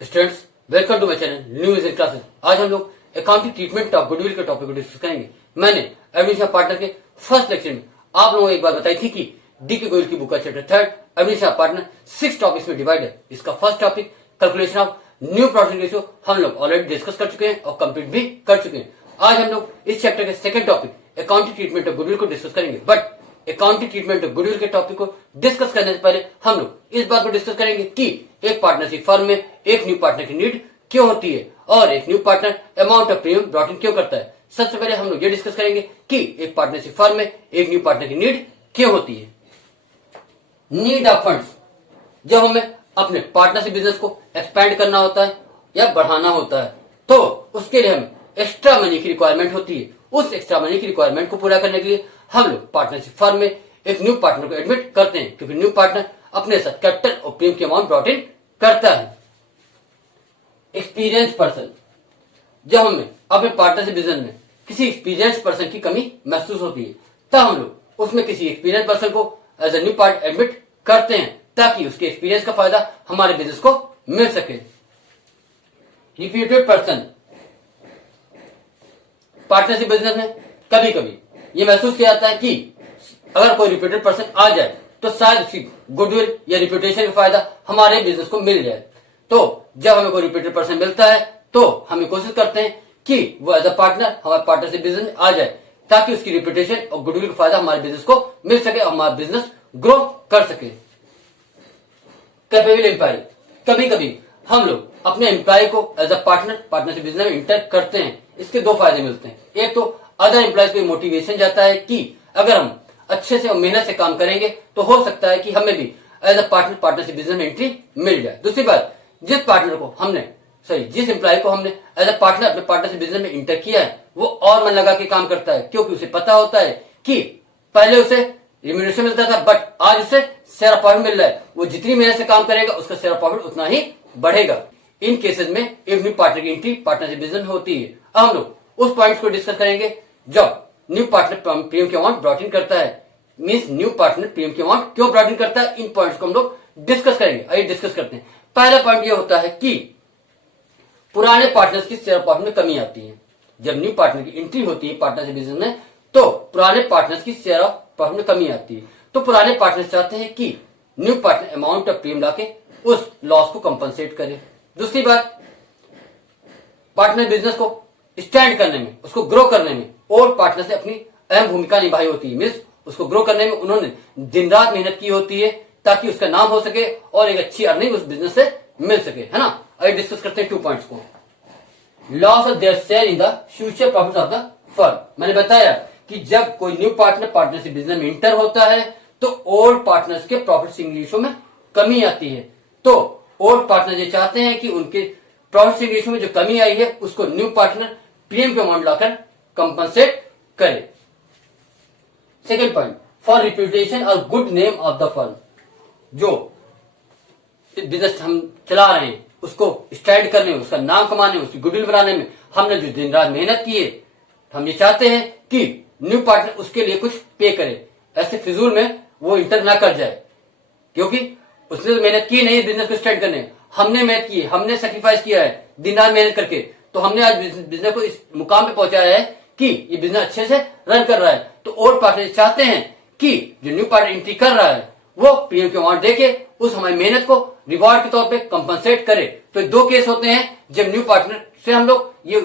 Students, welcome to my channel news in classes. आज हम लोग अकाउंटिंग ट्रीटमेंट ऑफ गुडविल के टॉपिक को डिस्कस करेंगे। मैंने एडमिशन पार्टनर के फर्स्ट लेक्चर में आप लोगों को एक बात बताई थी कि डी के गोयल की बुक का chapter third admission partner 6 topics में डिवाइड है। इसका first topic calculation of new profit ratio हम लोग ऑलरेडी डिस्कस कर चुके हैं और कंप्लीट भी कर चुके हैं। आज हम लोग इस चैप्टर के second topic accounting treatment of goodwill को डिस्कस करेंगे। But accounting treatment of goodwill के टॉपिक को डिस्कस करने से पहले हम लोग इस बात को डिस्कस करेंगे कि एक पार्टनरशिप फर्म में एक न्यू पार्टनर की नीड क्यों होती है और एक new partner amount of premium brought इन क्यों करता है। सबसे पहले हम लोग ये डिस्कस करेंगे कि एक पार्टनरशिप फर्म में एक न्यू पार्टनर की नीड क्यों होती है। नीड ऑफ फंड्स, जब हमें अपने पार्टनरशिप बिजनेस को एक्सपैंड करना होता है या बढ़ाना होता है तो उसके लिए हमें एक्स्ट्रा मनी की रिक्वायरमेंट होती है। उस एक्स्ट्रा मनी की रिक्वायरमेंट को पूरा करने के लिए हम लोग पार्टनरशिप फर्म में एक न्यू पार्टनर को एडमिट करते हैं, क्योंकि न्यू पार्टनर अपने साथ कैपिटल और प्रीमियम की अमाउंट ब्रॉट इन करता है। एक्सपीरियंस पर्सन, जब हमें अपने पार्टनरशिप बिजनेस में किसी एक्सपीरियंस पर्सन की कमी महसूस होती है तब हम लोग उसमें किसी एक्सपीरियंस पर्सन को as a new partner admit करते हैं ताकि उसके एक्सपीरियंस का फायदा हमारे बिजनेस को मिल सके। रिपीटेड पर्सन, पार्टनरशिप बिजनेस में कभी कभी ये महसूस किया जाता है कि अगर कोई रिपीटेड पर्सन आ जाए तो शायद उसकी गुडविल या रिप्यूटेशन का फायदा हमारे बिजनेस को मिल जाए। तो जब हमें कोई रिपीटेड पर्सन मिलता है तो हम कोशिश करते हैं कि वो एज अ पार्टनर हमारे पार्टनरशिप बिजनेस में आ जाए ताकि उसकी रिप्यूटेशन और गुडविल का फायदा हमारे बिजनेस को मिल सके और हमारा बिजनेस ग्रो कर सके। कैपेबल एम्प्लॉय, कभी कभी हम लोग अपने एम्प्लॉय को एज अ पार्टनरशिप बिजनेस में इंटर करते हैं। इसके दो फायदे मिलते हैं। एक तो अदर एम्प्लॉयज को मोटिवेशन जाता है कि अगर हम अच्छे से और मेहनत से काम करेंगे तो हो सकता है कि हमें भी एज अ पार्टनरशिप बिजनेस में एंट्री मिल जाए। दूसरी बात, जिस एम्प्लॉय को हमने एज अ पार्टनर अपने पार्टनरशिप बिजनेस में इंटर किया है वो और मन लगा के काम करता है, क्योंकि उसे पता होता है कि पहले उसे रिम्यूनरेशन मिलता था बट आज उसे शेयर ऑफ प्रॉफिट मिल रहा है। वो जितनी मेहनत से काम करेगा उसका शेयर ऑफ प्रॉफिट उतना ही बढ़ेगा। इन केसेस में एक न्यू पार्टनर की एंट्री पार्टनरशिप बिजनेस में होती है। अब हम लोग उस पॉइंट को डिस्कस करेंगे जब न्यू पार्टनर प्रीमियम की अमाउंट ब्रॉट इन करता है। मींस न्यू पार्टनर प्रीमियम की अमाउंट क्यों ब्रॉट इन करता है, इन पॉइंट्स को हम लोग डिस्कस करेंगे। आइए डिस्कस करते हैं। पहला पॉइंट ये होता है कि पुराने पार्टनर्स की शेयर प्रॉफिट में कमी आती है। जब न्यू पार्टनर की एंट्री होती है पार्टनरशिप बिजनेस में तो पुराने पार्टनर्स की शेयर ऑफ प्रॉफिट में कमी आती है। तो पुराने पार्टनर्स चाहते हैं कि new partner amount of premium लाके उस लॉस को कंपनसेट करे। दूसरी बात, पार्टनर बिजनेस को स्टैंड करने में, उसको ग्रो करने में और पार्टनर से अपनी अहम भूमिका निभाई होती है। मीन्स उसको ग्रो करने में उन्होंने दिन रात मेहनत की होती है ताकि उसका नाम हो सके और एक अच्छी अर्निंग उस बिजनेस से मिल सके, है ना। आइए डिस्कस करते हैं 2 पॉइंट्स को। Loss of their share in the future profit of the firm. मैंने बताया कि जब कोई न्यू पार्टनर पार्टनरशिप बिजनेस में इंटर होता है तो ओल्ड पार्टनर्स के प्रॉफिट शेयरिंग रेशियो में कमी आती है। तो ओल्ड पार्टनर ये चाहते हैं कि उनके प्रॉफिट शेयरिंग रेशियो में जो कमी आई है उसको न्यू पार्टनर प्रीमियम के अमाउंट लाकर कंपनसेट करे। सेकेंड पॉइंट, फॉर रिप्यूटेशन और good name of the firm. जो बिजनेस हम चला रहे हैं उसको स्टैंड करने में, उसका नाम कमाने में, उसकी गुडविल बनाने में हमने जो दिन रात मेहनत की है, हम ये चाहते हैं कि न्यू पार्टनर उसके लिए कुछ पे करे। ऐसे फिजूल में वो इंटर ना कर जाए, क्योंकि उसने तो मेहनत की नहीं बिजनेस को स्टैंड करने। हमने मेहनत की है, हमने सेक्रीफाइस किया है दिन रात मेहनत करके, तो हमने आज बिजनेस को इस मुकाम पे पहुंचाया है कि ये बिजनेस अच्छे से रन कर रहा है। तो ओल्ड पार्टनर चाहते हैं कि जो न्यू पार्टनर एंट्री कर रहा है वो प्रीमियम की अमाउंट देके उस हमारी मेहनत को रिवॉर्ड के तौर पे कंपनसेट करे। तो 2 केस होते हैं जब न्यू पार्टनर से हम लोग ये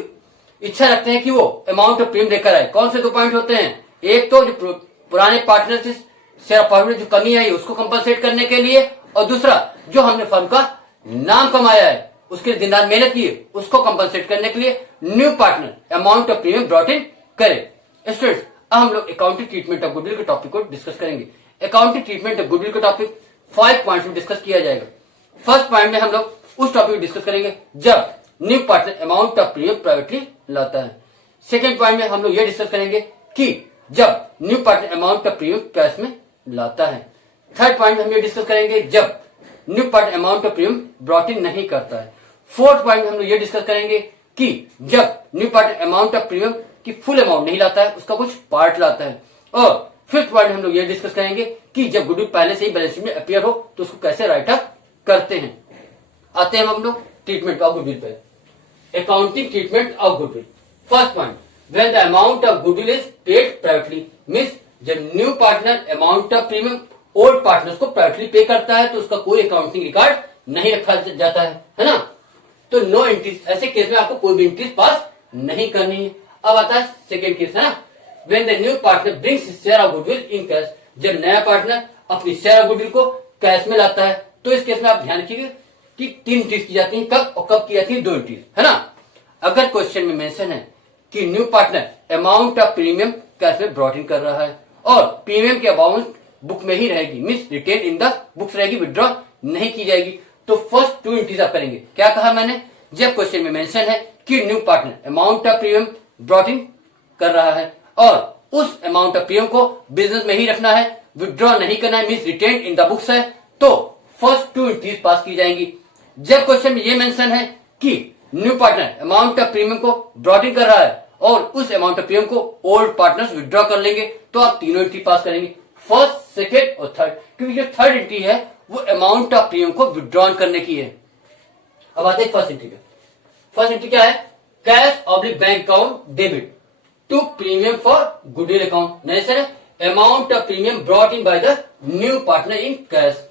इच्छा रखते हैं कि वो अमाउंट ऑफ प्रीमियम लेकर आए। कौन से 2 पॉइंट होते हैं, एक तो जो पुराने पार्टनर से शेयर प्रॉफिट में जो कमी आई उसको कंपनसेट करने के लिए, और दूसरा जो हमने फर्म का नाम कमाया है उसके लिए दिन रात मेहनत की है उसको कंपनसेट करने के लिए new partner amount of premium brought इन करे। स्टूडेंट्स, अब हम लोग अकाउंटिंग ट्रीटमेंट ऑफ गुडविल के टॉपिक को डिस्कस करेंगे। अकाउंटिंग ट्रीटमेंट ऑफ गुडविल का टॉपिक 5 पॉइंट्स में डिस्कस किया जाएगा। फर्स्ट पॉइंट में हम लोग उस टॉपिक को डिस्कस करेंगे जब new partner amount of premium privately लाता है। सेकेंड पॉइंट में हम लोग ये डिस्कस करेंगे कि जब new partner amount of premium cash में लाता है। थर्ड पॉइंट में हम ये डिस्कस करेंगे जब new partner amount of premium brought in नहीं करता है। फोर्थ पॉइंट में हम लोग ये डिस्कस करेंगे कि जब new partner amount of premium की फुल अमाउंट नहीं लाता है, उसका कुछ पार्ट लाता है। और फिफ्थ पॉइंट हम लोग ये डिस्कस करेंगे कि जब गुडविल पहले से ही बैलेंस शीट में अपीयर हो तो उसको कैसे राइट अप करते हैं। आते हैं हम लोग ट्रीटमेंट ऑफ गुडविल पे, accounting treatment of goodwill. First point, when the amount of goodwill is paid privately, means जब new partner amount of premium old partners को प्राइवेटली पे करता है तो उसका कोई अकाउंटिंग रिकॉर्ड नहीं रखा जाता है ना। तो नो एंट्रीज, ऐसे केस में आपको कोई भी एंट्रीज पास नहीं करनी है। अब आता है सेकेंड केस, है ना, when the new partner brings share of goodwill in cash, जब नया पार्टनर अपनी शेयर ऑफ गुडविल को कैश में लाता है तो इस केस में आप ध्यान रखिएगा कि 3 एंट्रीज की जाती है, कब और कब की जाती है, 2 एंट्रीज, है ना। अगर क्वेश्चन में मेंशन है कि new partner amount of premium cash में ब्रॉट इन कर रहा है और प्रीमियम की अमाउंट बुक में ही रहेगी, means retain in the books रहेगी, विड्रॉ नहीं की जाएगी, तो फर्स्ट 2 एंट्रीज आप करेंगे। क्या कहा मैंने, जब क्वेश्चन में मेंशन है कि new partner amount of premium brought in कर रहा है और उस अमाउंट ऑफ प्रीमियम को बिजनेस में ही रखना है, विड्रॉ नहीं करना है, means retain in the books है, तो फर्स्ट 2 एंट्रीज पास की जाएंगी। जब क्वेश्चन में ये मेंशन है कि new partner amount of premium को ब्रॉट इन कर रहा है और उस अमाउंट ऑफ प्रीमियम को ओल्ड पार्टनर्स विड्रॉ कर लेंगे, तो आप तीनों एंट्री पास करेंगे, फर्स्ट, सेकेंड और थर्ड, क्योंकि जो थर्ड एंट्री है वो अमाउंट ऑफ प्रीमियम को विड्रॉ करने की है। अब आते हैं फर्स्ट एंट्री पे। फर्स्ट एंट्री क्या है, cash oblique bank account debit to premium for goodwill account, नहीं sir, amount of premium brought in by the new partner in cash.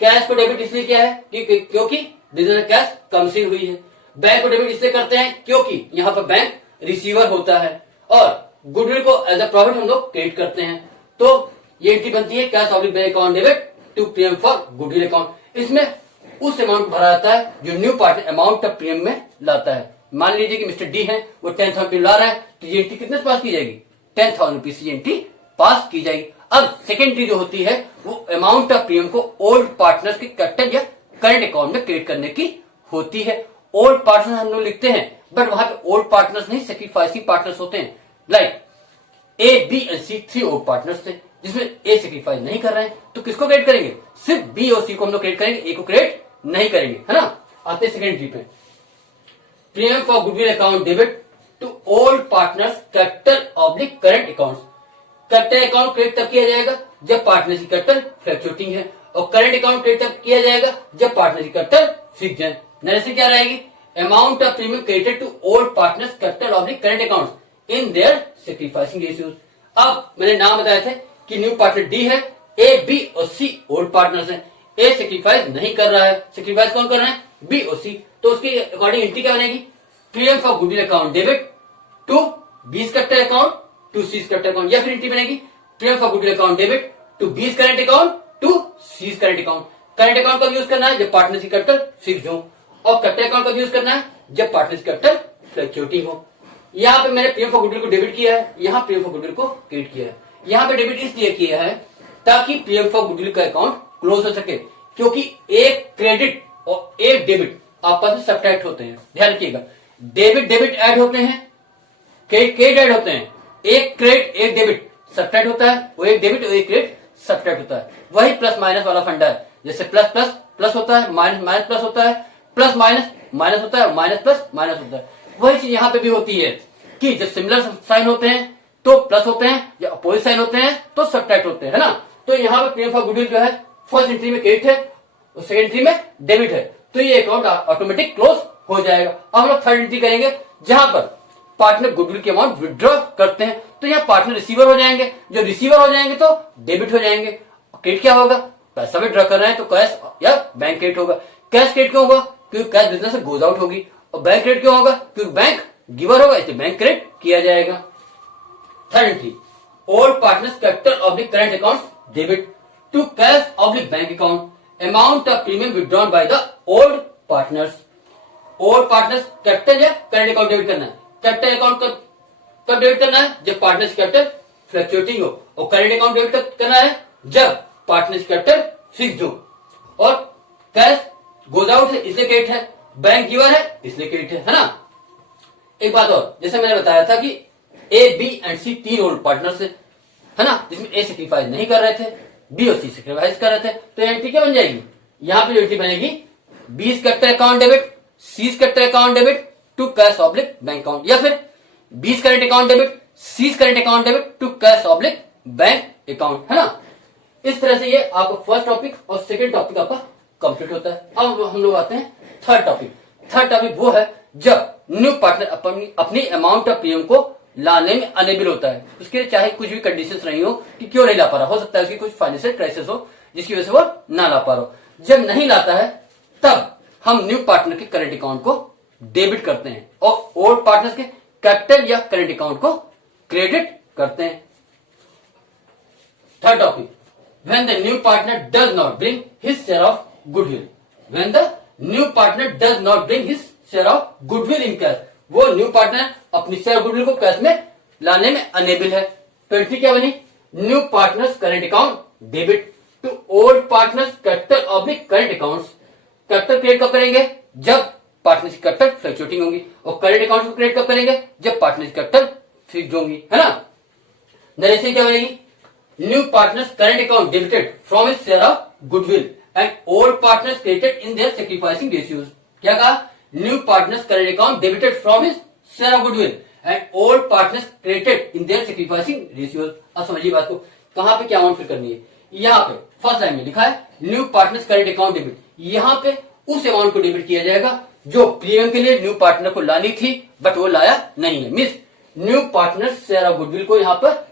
Cash को डेबिट इसलिए किया है क्योंकि बिजनेस में कैश कमसिन हुई है। बैंक को डेबिट इसलिए करते हैं क्योंकि यहाँ पर बैंक रिसीवर होता है और गुडविल को एज अ प्रॉफिट हम लोग क्रेडिट करते हैं, तो ये एंट्री बनती है cash oblique bank account debit to premium for goodwill account. इसमें उस अमाउंट भरा जाता है जो new partner amount of premium में लाता है। मान लीजिए कि मिस्टर डी है, वो 10,000 रुपये ला रहा है, तो ये एंट्री कितने पास की जाएगी, 10,000 रुपीज की एंट्री पास की जाएगी। अब सेकेंड एंट्री जो होती है वो अमाउंट ऑफ प्रीमियम को ओल्ड पार्टनर्स के कैपिटल या करंट अकाउंट में क्रेडिट करने की होती है। ओल्ड पार्टनर्स हम लोग लिखते हैं, बट वहां पे ओल्ड पार्टनर्स नहीं, सेक्रीफाइसिंग पार्टनर्स होते हैं। Like A, B and C 3 old partners थे, जिसमें ए सेक्रीफाइस नहीं कर रहे हैं, तो किसको क्रेडिट करेंगे, सिर्फ बी और सी को हम लोग क्रेडिट करेंगे, ए को क्रेडिट नहीं करेंगे, है ना। आते हैं सेकेंड एंट्री पे, premium for goodwill account debit to old partners capital oblique current accounts. Capital account credit तब किया जाएगा जब पार्टनर की कैपिटल फ्लक्चुएटिंग है और करंट अकाउंट क्रेडिट तब किया जाएगा जब पार्टनर की कैपिटल फिक्स्ड है। नरेशन क्या रहेगी, amount of premium credited to old partners capital oblique current accounts in their sacrificing ratios. अब मैंने नाम बताए थे कि न्यू पार्टनर डी है, ए, बी और सी ओल्ड पार्टनर्स हैं। ए सैक्रिफाइस नहीं कर रहा है, सैक्रिफाइस कौन कर रहे हैं, बी और सी, तो उसकी अकॉर्डिंग एंट्री क्या बनेगी, premium for goodwill account debit to B's capital account to C's capital account, या फिर एंट्री बनेगी premium for goodwill account debit to B's current account to C's current account. Current account का use करना है जब partner की capital fixed हो और कैपिटल अकाउंट का यूज करना है जब पार्टनर की कैपिटल फ्लक्चुएटिंग हो। यहाँ पे मैंने प्रीमियम फॉर गुडविल को डेबिट किया है, यहाँ प्रीमियम फॉर गुडविल को क्रेडिट किया है। यहाँ पे डेबिट इसलिए किया है ताकि प्रीमियम फॉर गुडविल का अकाउंट क्लोज हो सके, क्योंकि एक क्रेडिट और एक डेबिट आपस में सब्ट्रैक्ट होते हैं। ध्यान रखिएगा, डेबिट डेबिट ऐड होते हैं, क्रेडिट ऐड होते हैं, एक क्रेडिट एक डेबिट सब्ट्रैक्ट होता है, वो एक डेबिट और एक क्रेडिट सब्ट्रैक्ट होता है। वही प्लस माइनस वाला फंडा है, जैसे प्लस प्लस प्लस होता है, माइनस माइनस प्लस होता है, प्लस माइनस माइनस होता है, माइनस प्लस माइनस होता है। वही चीज यहाँ पे भी होती है कि जब सिमिलर साइन होते हैं तो प्लस होते हैं, या अपोजिट साइन होते हैं तो सब्ट्रैक्ट होते हैं, है ना। तो यहाँ पे प्रीमियम फॉर गुडविल जो है फर्स्ट एंट्री में क्रेडिट है और सेकंड एंट्री में डेबिट है, तो ये अकाउंट ऑटोमेटिक क्लोज हो जाएगा। अब हम लोग थर्ड एंट्री करेंगे जहां पर पार्टनर गुडविल की अमाउंट विड्रॉ करते हैं, तो यहाँ पार्टनर रिसीवर हो जाएंगे, जो रिसीवर हो जाएंगे तो डेबिट हो जाएंगे। क्रेडिट क्या होगा, पैसा विड्रॉ कर रहे हैं तो कैश या बैंक क्रेडिट होगा। कैश क्रेडिट क्यों होगा, क्योंकि कैश बिजनेस से गोज आउट होगी, और बैंक क्रेडिट क्यों होगा, क्योंकि बैंक गिवर होगा, इसलिए बैंक क्रेडिट किया जाएगा। Third entry, old partners capital oblique current account debit to cash oblique bank account, amount of premium withdrawn by the old partners. Old partners capital या current account debit करना है। Capital account कब debit करना है, जब partners capital fluctuating हो, और current account debit करना है जब पार्टनर्स कैपिटल फिक्स्ड हो। और कैश गोज आउट है इसलिए क्रेडिट है, बैंक गिवर है इसलिए क्रेडिट है ना। एक बात और, जैसे मैंने बताया था कि A, B and C 3 old partners है ना, जिसमें ए सैक्रिफाइस नहीं कर रहे थे, बी और सी सैक्रिफाइस कर रहे थे, तो एंट्री क्या बन जाएगी, यहाँ पे एंट्री बनेगी 20 capital account debit, 30 capital account debit to cash oblique bank account, या फिर 20 current account debit, 30 current account debit to cash oblique bank account, है ना। इस तरह से ये आपका फर्स्ट टॉपिक और सेकंड टॉपिक आपका कंप्लीट होता है। अब हम लोग आते हैं थर्ड टॉपिक। थर्ड टॉपिक वो है जब न्यू पार्टनर अपनी अमाउंट ऑफ प्रीमियम को लाने में अनेबल होता है। उसके लिए चाहे कुछ भी कंडीशंस नहीं हो कि क्यों नहीं ला पा रहा, हो सकता है उसकी कुछ फाइनेंशियल क्राइसिस हो जिसकी वजह से वो ना ला पा रहा हो। जब नहीं लाता है तब हम न्यू पार्टनर के करंट अकाउंट को डेबिट करते हैं और ओल्ड पार्टनर के कैपिटल या करंट अकाउंट को क्रेडिट करते हैं। Third topic, when the new partner does not bring his share of goodwill, when the new partner does not bring his share of goodwill in cash, वो new partner अपनी share goodwill को cash में लाने में enable है। तो entry क्या बनी, new partners current account debit to old partners capital oblique current accounts. Capital create कब करेंगे, जब पार्टनर्स की कैपिटल फ्लक्चुएटिंग होंगी, और करंट अकाउंट को क्रिएट कब करेंगे, जब पार्टनर्स की कैपिटल फिक्स्ड होंगी, है ना। नरेशन क्या बनेगी, new partners current account debited from his share of goodwill and old partners created in their sacrificing ratios. क्या कहा, new partners current account debited from his share of goodwill and old partners created in their sacrificing ratios. अब समझिए बात को, कहां पे क्या amount fill करनी है। यहाँ पे फर्स्ट लाइन में लिखा है new partners current account debit, यहाँ पे उस अमाउंट को डेबिट किया जाएगा जो प्रीमियम के लिए न्यू पार्टनर को लानी थी बट वो लाया नहीं है। Means new partners share of goodwill को यहाँ पर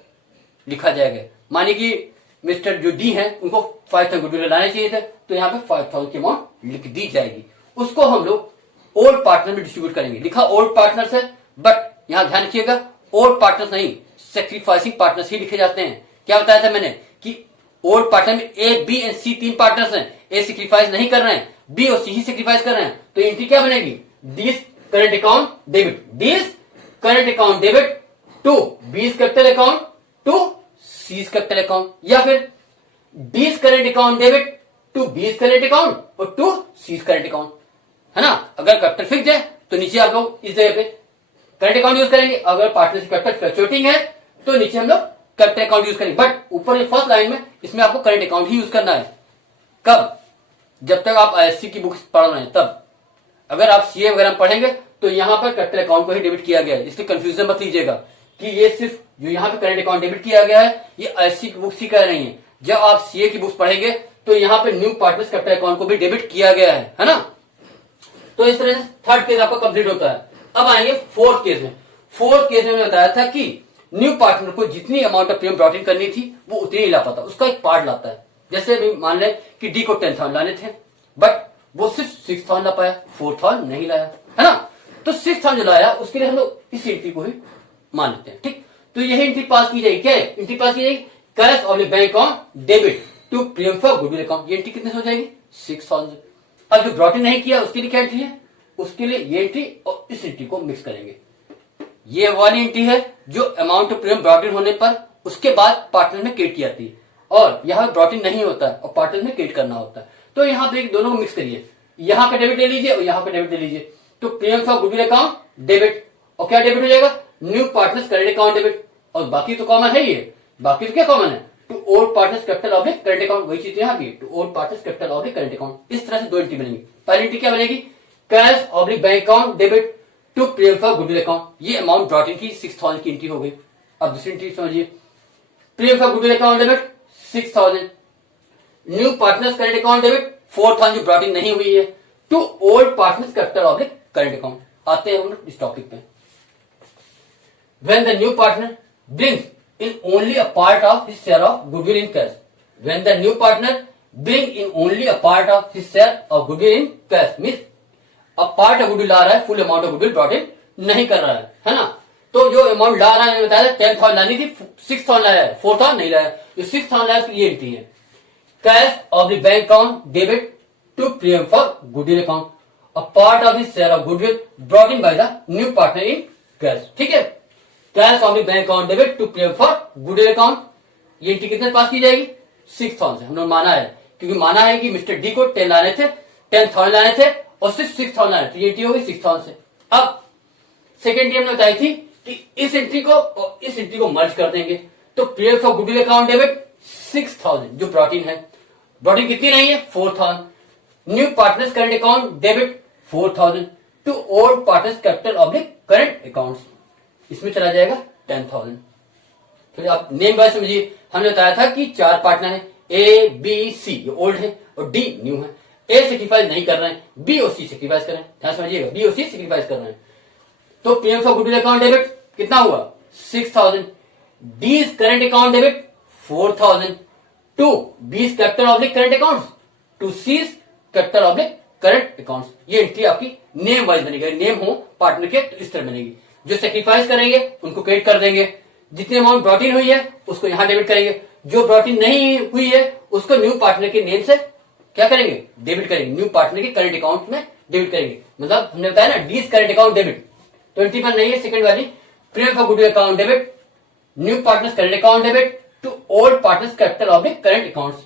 लिखा जाएगा। मानिए कि मिस्टर जो डी है उनको 5,000 गुडविल लाने चाहिए थे, तो यहाँ पे 5,000 की अमाउंट लिख दी जाएगी। उसको हम लोग ओल्ड पार्टनर में डिस्ट्रीब्यूट करेंगे। लिखा ओल्ड पार्टनर्स है, बट यहाँ ध्यान रखिएगा ओल्ड पार्टनर्स नहीं, सैक्रिफाइसिंग पार्टनर्स ही लिखे जाते हैं। क्या बताया था मैंने कि ओल्ड पार्टनर में ए, बी एंड सी 3 पार्टनर्स हैं। ए सैक्रिफाइस नहीं कर रहे हैं, बी और सी ही सैक्रिफाइस कर रहे हैं, तो एंट्री क्या बनेगी, D's current account debit, D's current account debit to B's capital account to C's capital account, या फिर D's current account debit to B's current account और टू सीज करंट अकाउंट, है ना। अगर कैपिटल फिक्स्ड है तो नीचे आप लोग इस जगह पे करंट अकाउंट यूज करेंगे, अगर पार्टनर की कैपिटल फ्लक्चुएटिंग है तो नीचे हम लोग कैपिटल अकाउंट यूज करेंगे। बट ऊपर फर्स्ट लाइन में इसमें आपको करंट अकाउंट ही यूज करना है। कब, जब तक आप आईएससी की बुक्स पढ़ रहे हैं तब। अगर आप सीए वगैरह पढ़ेंगे तो यहाँ पर कैपिटल अकाउंट को ही डेबिट किया गया है, इसलिए कंफ्यूजन मत लीजिएगा कि ये सिर्फ जो यहाँ पे करंट अकाउंट डेबिट किया गया है ये आईएससी की बुक्स ही कह रही है। जब आप सीए की बुक्स पढ़ेंगे तो यहाँ पे न्यू पार्टनर्स कैपिटल अकाउंट को भी डेबिट किया गया है ना। तो इस तरह से थर्ड केस आपका कंप्लीट होता है। अब आएंगे फोर्थ केस में। फोर्थ केस में मैंने बताया था कि न्यू पार्टनर को जितनी अमाउंट ऑफ प्रीमियम ब्रॉट इन करनी थी वो उतनी नहीं ला पाता, उसका एक पार्ट लाता है। जैसे अभी मान लें कि डी को 10,000 लाने थे बट वो सिर्फ 6,000 ला पाया, 4,000 नहीं लाया, है ना। तो 6,000 जो लाया उसके लिए हम लोग इस एंट्री को ही मान लेते हैं, ठीक। तो यही एंट्री पास की जाएगी। क्या है एंट्री पास की जाएगी, cash of bank account debit to premium for goodwill account. ये एंट्री कितने हो जाएगी, 6,000। अब जो ब्रॉट इन नहीं किया उसके लिए क्या एंट्री है, उसके लिए ये एंट्री और इस एंट्री को मिक्स करेंगे। ये वाली एंट्री है जो अमाउंट ऑफ प्रीमियम ब्रॉट इन होने पर उसके बाद पार्टनर में क्रेडिट की जाती है, और यहाँ ब्रॉट इन नहीं होता है और पार्टनर में क्रेडिट करना होता है। तो यहाँ पे दोनों को मिक्स करिए, यहाँ का डेबिट ले लीजिए और यहाँ का डेबिट ले लीजिए। तो premium for goodwill account debit, और क्या डेबिट हो जाएगा, new partners current account debit. और बाकी तो कॉमन है, ये बाकी तो क्या कॉमन है, to old partners capital oblique current account, वही चीज यहाँ भी, to old partners capital oblique current account. इस तरह से दो एंट्री बनेगी। पहली एंट्री क्या बनेगी, cash oblique bank account debit to premium for goodwill account. ये अमाउंट ब्रॉट इन की 6,000 की एंट्री हो गई। अब दूसरी एंट्री समझिए, premium for goodwill account debit 6,000, new partners current account debit 4,000 जो ब्रॉट इन नहीं हुई है, to old partners capital oblique current account. आते हैं हम लोग इस टॉपिक पे। When the new partner brings in only a part of his share of goodwill in cash, when the new partner bring in only a part of his share of goodwill in cash, means a part of goodwill ला रहा है, full amount of goodwill brought in नहीं कर रहा है ना। तो जो amount ला रहा है, बताया 10,000 लानी थी, 6,000 लाया है, 4,000 नहीं लाया। जो 6,000 लाया उसकी ये एंट्री है, cash of the bank account debit to premium for goodwill account, a part of his share of goodwill brought in by the new partner in cash, ठीक है। Cash of the bank account debit to premium for goodwill account, ये entry कितने pass की जाएगी, 6,000 से। हमने माना है, क्योंकि माना है कि मिस्टर डी को 10 लाने थे, 10,000 लाने थे और सिर्फ 6,000 लाने थे, ये एंट्री होगी 6,000 से। अब सेकेंड एंट्री हमने बताई थी कि इस एंट्री को और इस एंट्री को मर्ज कर देंगे, तो premium for goodwill account debit 6,000 जो ब्रॉट इन है, ब्रॉट इन कितनी नहीं है, 4,000, new partners current account debit 4,000 to old partners capital oblique current accounts, इसमें चला जाएगा 10,000। फिर आप नेम वाइज समझिए, हमने बताया था कि 4 पार्टनर है, ए बी सी, ये ओल्ड है और डी न्यू है। ए सेक्रीफाइस नहीं कर रहे हैं, बी और सी सेक्रीफाइस कर रहे हैं। ध्यान समझिएगा, बी और सी सेक्रीफाइस कर रहे हैं। तो premium for goodwill account debit कितना हुआ 6000, D is current account debit 4000 to B is capital oblique current accounts to C is capital oblique current accounts. ये एंट्री आपकी नेम वाइज बनेगी, नेम हो पार्टनर के तो इस तरह बनेगी। जो सेक्रीफाइस करेंगे उनको क्रेडिट कर देंगे, जितनी अमाउंट ब्रॉट इन हुई है उसको यहां डेबिट करेंगे, जो ब्रॉट इन नहीं हुई है उसको न्यू पार्टनर के नेम से क्या करेंगे, डेबिट करेंगे, न्यू पार्टनर के करंट अकाउंट में डेबिट करेंगे। मतलब हमने बताया ना, D is current account debit 20 पर नहीं है, सेकंड वाली premium for goodwill account debit, new partners current account debit to old partners capital oblique current accounts,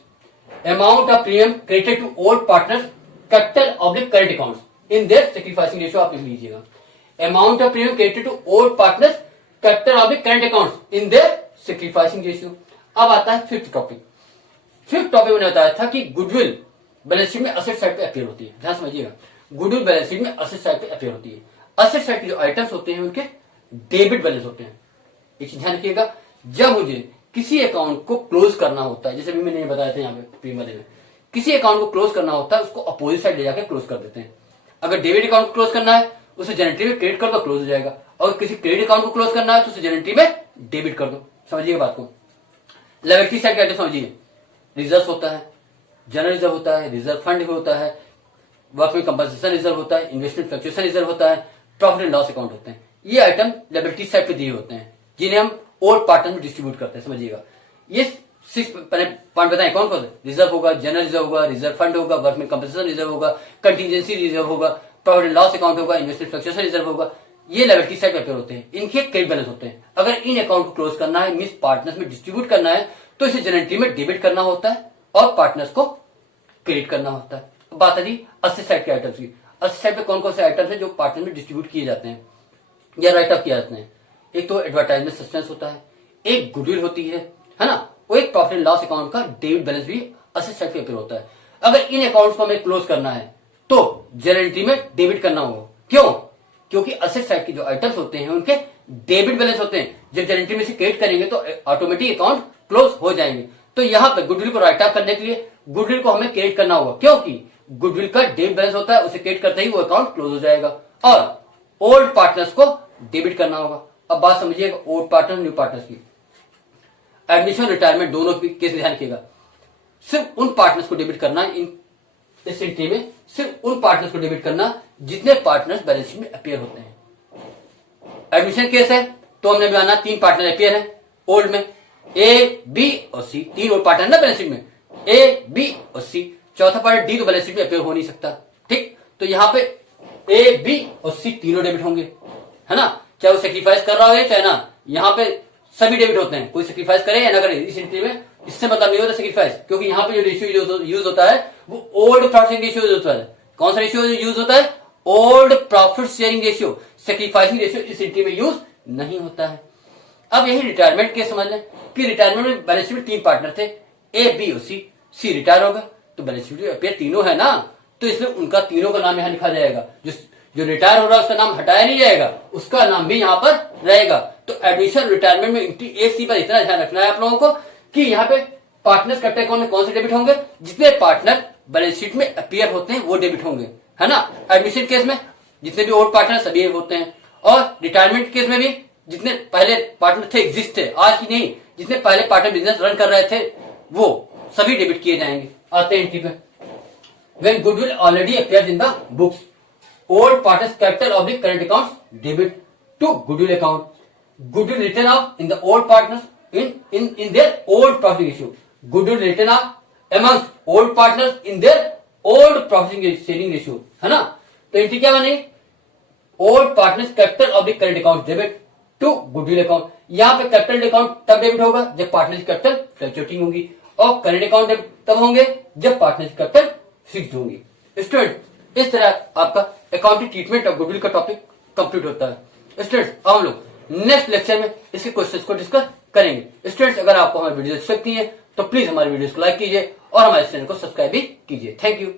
amount of premium credited to old partners capital oblique current accounts in their sacrificing ratio. आप लिख लीजिएगा, amount of premium credited to old partners capital oblique current accounts in their sacrificing ratio. अब आता है fifth topic. Fifth topic मैंने बताया था कि गुडविल बैलेंस शीट में असेट साइड पे अपीयर होती है। ध्यान समझिएगा, गुडविल बैलेंस शीट में असेट साइड पे अपीयर होती है। असेट साइड के जो आइटम्स होते हैं उनके डेबिट बैलेंस होते हैं। एक चीज ध्यान रखिएगा, जब मुझे किसी अकाउंट को क्लोज करना होता है, जैसे भी मैंने बताया था यहाँ पे प्रीमियम में, किसी अकाउंट को क्लोज करना होता है उसको अपोजिट साइड ले जाकर क्लोज कर देते हैं। अगर डेबिट अकाउंट को क्लोज करना है उसे जनरेटरी में क्रेडिट कर दो, क्लोज हो जाएगा। और किसी क्रेडिट अकाउंट को क्लोज करना है तो उसे जनरेटरी में डेबिट कर दो। समझिएगा बात को। लायबिलिटी साइड का आइटम समझिए, रिजर्व होता है, जनरल रिजर्व होता है, रिजर्व फंड होता है, वर्कमैन कंपनसेशन रिजर्व होता है, इन्वेस्टमेंट फ्लक्चुएशन रिजर्व होता है, प्रॉफिट एंड लॉस अकाउंट होते हैं। ये आइटम लायबिलिटी साइड पे दिए होते हैं जिन्हें हम ओल्ड पार्टनर में डिस्ट्रीब्यूट करते हैं। समझिएगा, ये 6 पॉइंट बताएं कौन कौन से, रिजर्व होगा, जनरल रिजर्व होगा, रिजर्व फंड होगा, वर्कमैन कंपनसेशन रिजर्व होगा, कंटीजेंसी रिजर्व होगा, प्रॉफिट एंड लॉस अकाउंट होगा, इन्वेस्टमेंट फ्लक्चुएशन रिजर्व होगा। ये लायबिलिटी साइड पे अपेयर होते हैं, इनके क्रेडिट बैलेंस होते हैं। अगर इन अकाउंट को क्लोज करना है, मींस पार्टनर्स में डिस्ट्रीब्यूट करना है, तो इसे जनरेटरी में डेबिट करना होता है और पार्टनर्स को क्रेडिट करना होता है। बात है जी असेट साइड के आइटम्स की। असेट साइड पे कौन कौन से आइटम्स हैं जो पार्टनर में डिस्ट्रीब्यूट किए जाते हैं या राइट ऑफ किए जाते हैं। एक तो एडवर्टाइजमेंट सस्पेंस होता है, एक गुडविल होती है ना, वो एक प्रॉफिट एंड लॉस अकाउंट का डेबिट बैलेंस भी असेट साइड पे अपेयर होता है। अगर इन अकाउंट्स को हमें क्लोज करना है तो जनरेटरी में डेबिट करना होगा। क्यों? क्योंकि असेट साइड के जो आइटम्स होते हैं उनके डेबिट बैलेंस होते हैं। जब जनरेटरी में से क्रेडिट करेंगे तो ऑटोमेटिक अकाउंट क्लोज हो जाएंगे। तो यहां पर गुडविल को राइट ऑफ करने के लिए गुडविल को हमें क्रेडिट करना होगा, क्योंकि गुडविल का डेबिट बैलेंस होता है, उसे क्रेडिट करते ही वो अकाउंट क्लोज हो जाएगा। और ओल्ड पार्टनर्स को डेबिट करना होगा। अब बात समझिएगा ओल्ड पार्टनर न्यू पार्टनर्स की। एडमिशन रिटायरमेंट दोनों की केस ध्यान रखिएगा, सिर्फ उन पार्टनर्स को डेबिट करना इस एंट्री में, सिर्फ उन पार्टनर्स को डेबिट करना जितने पार्टनर्स बैलेंस शीट में अपीयर होते हैं। एडमिशन केस है तो हमने बनाना 3 पार्टनर अपीयर है ओल्ड में, ए बी और सी, 3 ओल्ड पार्टनर ना बैलेंस शीट में, ए बी और सी। चौथा पार्ट डी तो बैलेंस शीट में अपीयर हो नहीं सकता। ठीक, तो यहां पे ए बी और सी तीनों डेबिट होंगे, है ना, चाहे वो सेक्रीफाइस कर रहा हो या चाहे ना। यहां पे सभी डेबिट होते हैं, कोई सेक्रीफाइस करे या ना करे इस एंट्री में, इससे मतलब नहीं होता सेक्रीफाइस, क्योंकि यहां पे जो रेशियो यूज होता है वो ओल्ड प्रॉफिट रेशियो यूज होता है। कौन सा रेशियो यूज होता है? Old profit sharing ratio. Sacrificing ratio इस एंट्री में यूज नहीं होता है। अब यही रिटायरमेंट केस समझ लें कि रिटायरमेंट में बैलेंस शीट में 3 पार्टनर थे, ए बी और सी। सी रिटायर हो गए तो बैलेंस शीट में अपीयर तीनों है ना, तो इसलिए उनका तीनों का नाम यहां लिखा जाएगा। जो रिटायर हो रहा है उसका नाम हटाया नहीं जाएगा, उसका नाम भी यहां पर रहेगा। तो एडमिशन रिटायरमेंट में एंट्री ए सी पर इतना ध्यान रखना है आप लोगों को कि यहाँ पे पार्टनर्स कैपिटल अकाउंट में कौन से डेबिट होंगे, जितने पार्टनर बैलेंस शीट में अपीयर होते हैं वो डेबिट होंगे, है ना। एडमिशन केस में जितने भी ओल्ड पार्टनर सभी होते हैं, और रिटायरमेंट केस में भी जितने पहले पार्टनर थे, एग्जिस्ट थे, आज की नहीं, जितने पहले पार्टनर बिजनेस रन कर रहे थे वो सभी डेबिट किए जाएंगे। आते हैं एंट्री पे। When goodwill already appears in the books, old partners capital of the current accounts debit to goodwill account. Goodwill written off in the old partners in their old profit ratio. Goodwill written off amongst old partners in their old profit sharing ratio, है ना। तो entry क्या बनेगी? Old partners capital of the current account debit to goodwill account. यहाँ पे capital account तब debit होगा जब पार्टनर्स कैपिटल फ्लक्चुएटिंग होगी, और करंट अकाउंट तब होंगे जब पार्टनर्स कैपिटल फिक्स्ड होंगी। स्टूडेंट, इस तरह आपका अकाउंटिंग ट्रीटमेंट ऑफ गुडविल का टॉपिक कंप्लीट होता है। स्टूडेंट्स, अब हम लोग नेक्स्ट लेक्चर में इसके क्वेश्चंस को डिस्कस करेंगे। स्टूडेंट्स, अगर आपको हमारी वीडियो अच्छी लगती है तो प्लीज हमारी वीडियोस को लाइक कीजिए और हमारे चैनल को सब्सक्राइब भी कीजिए। Thank you.